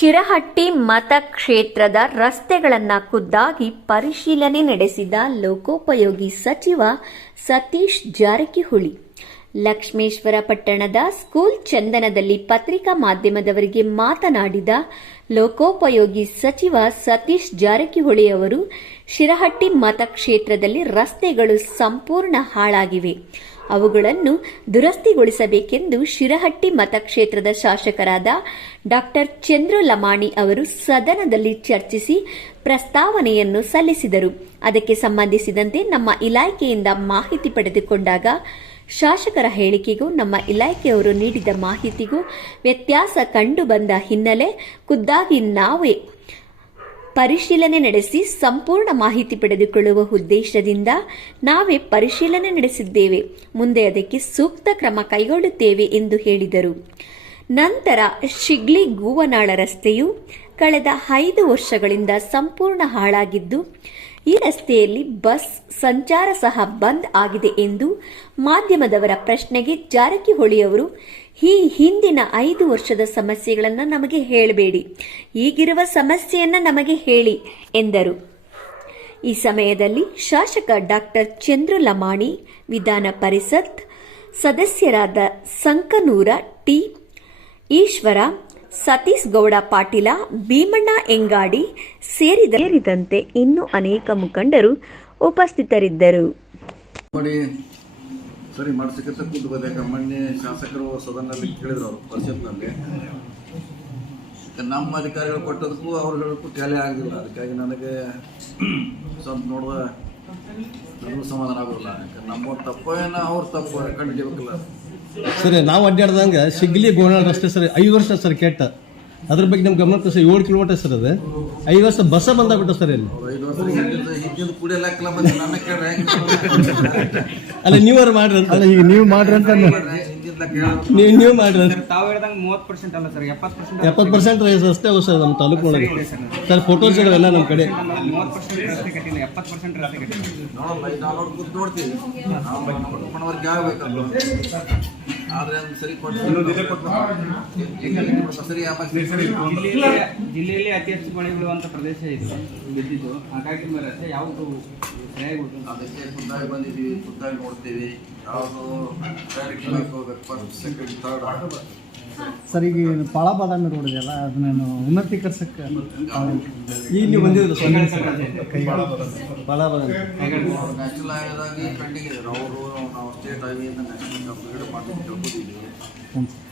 ಶಿರಹಟ್ಟಿ ಮತಕ್ಷೇತ್ರದ ರಸ್ತೆಗಳನ್ನು ಖುದ್ದಾಗಿ ಪರಿಶೀಲನೆ ನಡೆಸಿದ ಲೋಕೋಪಯೋಗಿ ಸಚಿವ ಸತೀಶ್ ಜಾರಕಿಹೊಳಿ. ಲಕ್ಷ್ಮೇಶ್ವರ ಪಟ್ಟಣದ ಸ್ಕೂಲ್ ಚಂದನದಲ್ಲಿ ಪತ್ರಿಕಾ ಮಾಧ್ಯಮದವರಿಗೆ ಮಾತನಾಡಿದ ಲೋಕೋಪಯೋಗಿ ಸಚಿವ ಸತೀಶ್ ಜಾರಕಿಹೊಳಿ ಅವರು, ಶಿರಹಟ್ಟಿ ಮತಕ್ಷೇತ್ರದಲ್ಲಿ ರಸ್ತೆಗಳು ಸಂಪೂರ್ಣ ಹಾಳಾಗಿವೆ. ಅವುಗಳನ್ನು ದುರಸ್ತಿಗೊಳಿಸಬೇಕೆಂದು ಶಿರಹಟ್ಟಿ ಮತಕ್ಷೇತ್ರದ ಶಾಸಕರಾದ ಡಾಕ್ಟರ್ ಚಂದ್ರ ಲಮಾಣಿ ಅವರು ಸದನದಲ್ಲಿ ಚರ್ಚಿಸಿ ಪ್ರಸ್ತಾವನೆಯನ್ನು ಸಲ್ಲಿಸಿದರು. ಅದಕ್ಕೆ ಸಂಬಂಧಿಸಿದಂತೆ ನಮ್ಮ ಇಲಾಖೆಯಿಂದ ಮಾಹಿತಿ ಪಡೆದುಕೊಂಡಾಗ ಶಾಸಕರ ಹೇಳಿಕೆಗೂ ನಮ್ಮ ಇಲಾಖೆಯವರು ನೀಡಿದ ಮಾಹಿತಿಗೂ ವ್ಯತ್ಯಾಸ ಕಂಡುಬಂದ ಹಿನ್ನೆಲೆ ಖುದ್ದಾಗಿ ನಾವೇ ಪರಿಶೀಲನೆ ನಡೆಸಿ ಸಂಪೂರ್ಣ ಮಾಹಿತಿ ಪಡೆದುಕೊಳ್ಳುವ ಉದ್ದೇಶದಿಂದ ನಾವೇ ಪರಿಶೀಲನೆ ನಡೆಸಿದ್ದೇವೆ. ಮುಂದೆ ಅದಕ್ಕೆ ಸೂಕ್ತ ಕ್ರಮ ಕೈಗೊಳ್ಳುತ್ತೇವೆ ಎಂದು ಹೇಳಿದರು. ನಂತರ ಶಿಗ್ಲಿ ಗೂವನಾಳ ರಸ್ತೆಯು ಕಳೆದ ಐದು ವರ್ಷಗಳಿಂದ ಸಂಪೂರ್ಣ ಹಾಳಾಗಿದ್ದು ಈ ರಸ್ತೆಯಲ್ಲಿ ಬಸ್ ಸಂಚಾರ ಸಹ ಬಂದ್ ಆಗಿದೆ ಎಂದು ಮಾಧ್ಯಮದವರ ಪ್ರಶ್ನೆಗೆ ಜಾರಕಿಹೊಳಿ ಅವರು ಈ ಹಿಂದಿನ ಐದು ವರ್ಷದ ಸಮಸ್ಯೆಗಳನ್ನು ನಮಗೆ ಹೇಳಬೇಡಿ, ಈಗಿರುವ ಸಮಸ್ಯೆಯನ್ನ ನಮಗೆ ಹೇಳಿ ಎಂದರು. ಈ ಸಮಯದಲ್ಲಿ ಶಾಸಕ ಡಾಕ್ಟರ್ ಚಂದ್ರು ಲಮಾಣಿ, ವಿಧಾನ ಪರಿಷತ್ ಸದಸ್ಯರಾದ ಸಂಕನೂರ ಟಿ. ಈಶ್ವರ ಸತೀಶ್ ಗೌಡ ಪಾಟೀಲ ಭೀಮಣ್ಣ ಎಂಗಾಡಿ ಸೇರಿದ ಸೇರಿದಂತೆ ಇನ್ನೂ ಅನೇಕ ಮುಖಂಡರು ಉಪಸ್ಥಿತರಿದ್ದರು. ಸರಿ ಮಾಡಿಸಕ್ಕೆ ಕೂತು ಬಂದಾಗ ಮೊನ್ನೆ ಶಾಸಕರು ಸದನದಲ್ಲಿ ಕೇಳಿದ್ರು ಅವರು ಪರಿಷತ್ನಲ್ಲಿ. ನಮ್ಮ ಅಧಿಕಾರಿಗಳು ಕೊಟ್ಟದಕ್ಕೂ ಅವ್ರಗಳಿಗೂ ಟ್ಯಾಲಿ ಆಗಲಿಲ್ಲ ಅದಕ್ಕಾಗಿ ನನಗೆ ಸ್ವಲ್ಪ ನೋಡುವ ನನಗೂ ಸಮಾಧಾನ ಆಗೋದಿಲ್ಲ. ಯಾಕಂದ್ರೆ ನಮ್ಮ ತಪ್ಪೋ ಏನೋ ಅವ್ರ ತಪ್ಪು ಕಂಡುಹಿಡಿಬೇಕಲ್ಲ ಸರ್ ನಾವು ಅಡ್ಡಾಡ್ದಂಗೆ ಸಿಗ್ಲಿ ಗೋನಾಳ್ ರಸ್ತೆ ಸರ್ ಐದು ವರ್ಷ ಸರ್ ಕೆಟ್ಟ. ಅದ್ರ ಬಗ್ಗೆ ನಮ್ಗೆ ಗಮನ ಸರ್ ಏಳು ಕಿಲೋಮೀಟರ್ ಸರ್ ಅದು. ಐದು ವರ್ಷ ಬಸ್ಸ ಬಂದಾಗ್ಬಿಟ್ಟ ಸರ್ ಇಲ್ಲಿ ಅಲ್ಲ ನೀವಾರು ಮಾಡ್ರಿ ಅಂತ. ಅಲ್ಲ ಈಗ ನೀವು ಮಾಡ್ರಿ ಅಂತ ನೀವು ನೀವು ಮಾಡ್ರಿ ಅಂತ. ತಾವು ಹೇಳ್ದಂಗೆ ಮೂವತ್ತು ಪರ್ಸೆಂಟ್ ಅಲ್ಲ ಸರ್ ಎಪ್ಪತ್ತು ಪರ್ಸೆಂಟ್ ಎಪ್ಪತ್ತು ಪರ್ಸೆಂಟ್ ರಸ್ತೆ ಅವ ಸರ್ ನಮ್ಮ ತಾಲೂಕು ಒಳಗೆ. ಸರ್. ಫೋಟೋಸ್ ಎಲ್ಲ ನಮ್ಮ ಕಡೆ. ಮೂವತ್ತು ಪರ್ಸೆಂಟ್ ರಸ್ತೆ ಕಟ್ಟಿಲ್ಲ ಎಪ್ಪತ್ತು ಪರ್ಸೆಂಟ್ ರಸ್ತೆ ಕಟ್ಟಿಲ್ಲ. ನೋಡ್ತೀವಿ. ಆದ್ರೆ ಅದು ಸರಿ ಜಿಲ್ಲೆಯಲ್ಲಿ ಅತಿ ಹೆಚ್ಚು ಮಳೆ ಬೀಳುವಂತ ಪ್ರದೇಶ ಇದು. ಬಿದ್ದಿದ್ದು. ಹಾಗಾಗಿ ಬರುತ್ತೆ ಯಾವುದು ಸರಿಯಾಗಿ. ಅದಕ್ಕೆ ಖುದ್ದಾಗಿ ಬಂದಿದ್ದೀವಿ. ಖುದ್ದಾಗಿ ನೋಡ್ತೀವಿ. ಯಾವುದು ಡೈರೆಕ್ಟ್ ಹೋಗ್ಬೇಕು ಫಸ್ಟ್ ಸೆಕೆಂಡ್ ಥರ್ಡ್ ಸರ್ ಈಗ ಪಾಳ ಬಾದಾಮಿ ರೋಡ್ ಇದೆಯಲ್ಲ ಅದನ್ನ ಉನ್ನತೀಕರಿಸಕ್ಕೆ ಈಗ ನೀವು ಬಂದಿದ್ರು ಸರ್ ಬಾದಾಮಿ ಪೆಂಡಿಂಗ್ ಇದೆ. ಅವರು സ്റ്റേറ്റ് ഹൈവേയിൽ നിന്ന് വീട് പണിഞ്ഞ് കൊടുത്തിരിക്കുന്നത്